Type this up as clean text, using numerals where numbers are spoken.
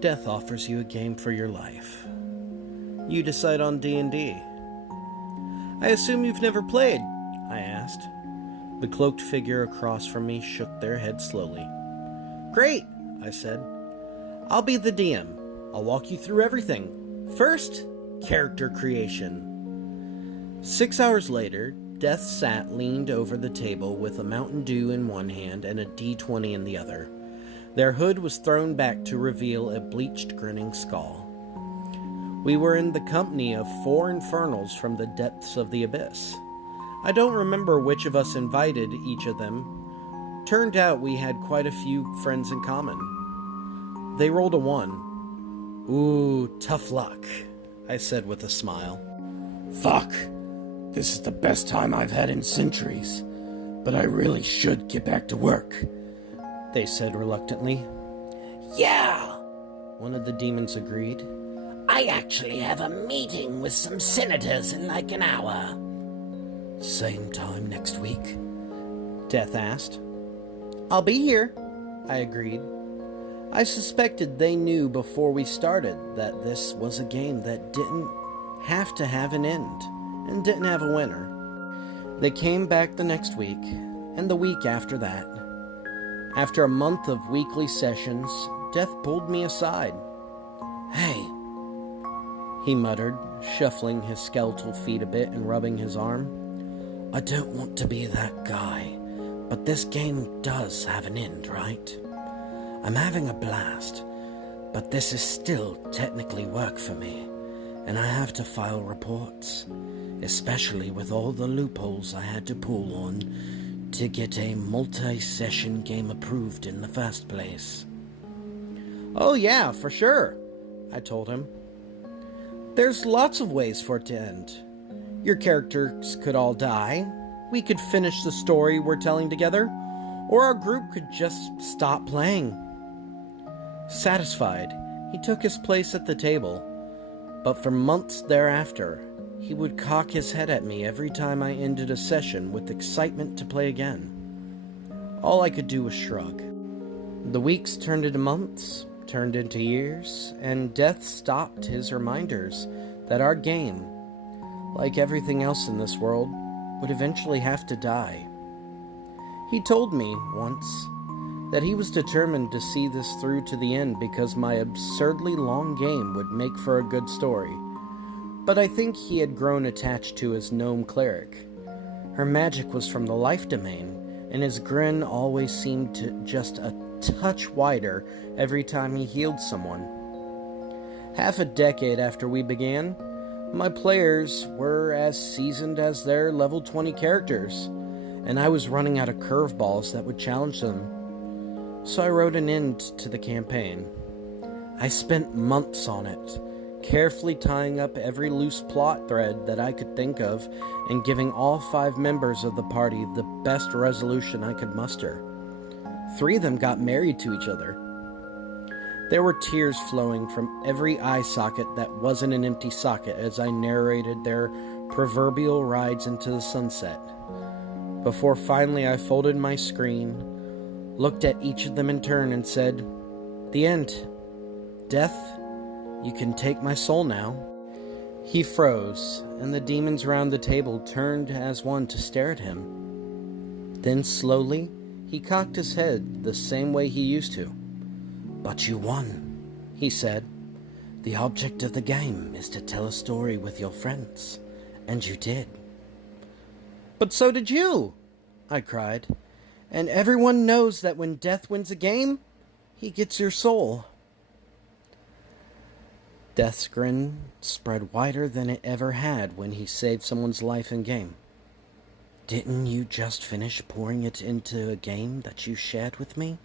Death offers you a game for your life. You decide on D&D. I assume you've never played, I asked. The cloaked figure across from me shook their head slowly. Great, I said. I'll be the DM. I'll walk you through everything. First, character creation. 6 hours later, Death sat leaned over the table with a Mountain Dew in one hand and a D20 in the other. Their hood was thrown back to reveal a bleached, grinning skull. We were in the company of 4 infernals from the depths of the abyss. I don't remember which of us invited each of them. Turned out we had quite a few friends in common. They rolled a 1. Ooh, tough luck, I said with a smile. Fuck. This is the best time I've had in centuries. But I really should get back to work, they said reluctantly. Yeah, one of the demons agreed. I actually have a meeting with some senators in like an hour. Same time next week? Death asked. I'll be here, I agreed. I suspected they knew before we started that this was a game that didn't have to have an end and didn't have a winner. They came back the next week and the week after that. After a month of weekly sessions, Death pulled me aside. Hey, he muttered, shuffling his skeletal feet a bit and rubbing his arm. I don't want to be that guy, but this game does have an end, right? I'm having a blast, but this is still technically work for me, and I have to file reports, especially with all the loopholes I had to pull on to get a multi-session game approved in the first place. Oh yeah, for sure, I told him. There's lots of ways for it to end. Your characters could all die, we could finish the story we're telling together, or our group could just stop playing. Satisfied, he took his place at the table, but for months thereafter, he would cock his head at me every time I ended a session with excitement to play again. All I could do was shrug. The weeks turned into months, turned into years, and Death stopped his reminders that our game, like everything else in this world, would eventually have to die. He told me once that he was determined to see this through to the end because my absurdly long game would make for a good story. But I think he had grown attached to his gnome cleric. Her magic was from the life domain, and his grin always seemed to just a touch wider every time he healed someone. Half a decade after we began, my players were as seasoned as their level 20 characters, and I was running out of curveballs that would challenge them. So I wrote an end to the campaign. I spent months on it, carefully tying up every loose plot thread that I could think of and giving all 5 members of the party the best resolution I could muster. 3 of them got married to each other. There were tears flowing from every eye socket that wasn't an empty socket as I narrated their proverbial rides into the sunset. Before finally I folded my screen, looked at each of them in turn and said, "The end. Death, you can take my soul now." He froze, and the demons round the table turned as one to stare at him. Then slowly, he cocked his head the same way he used to. "But you won," he said. "The object of the game is to tell a story with your friends, and you did." "But so did you," I cried. "And everyone knows that when Death wins a game, he gets your soul." Death's grin spread wider than it ever had when he saved someone's life in game. "Didn't you just finish pouring it into a game that you shared with me?"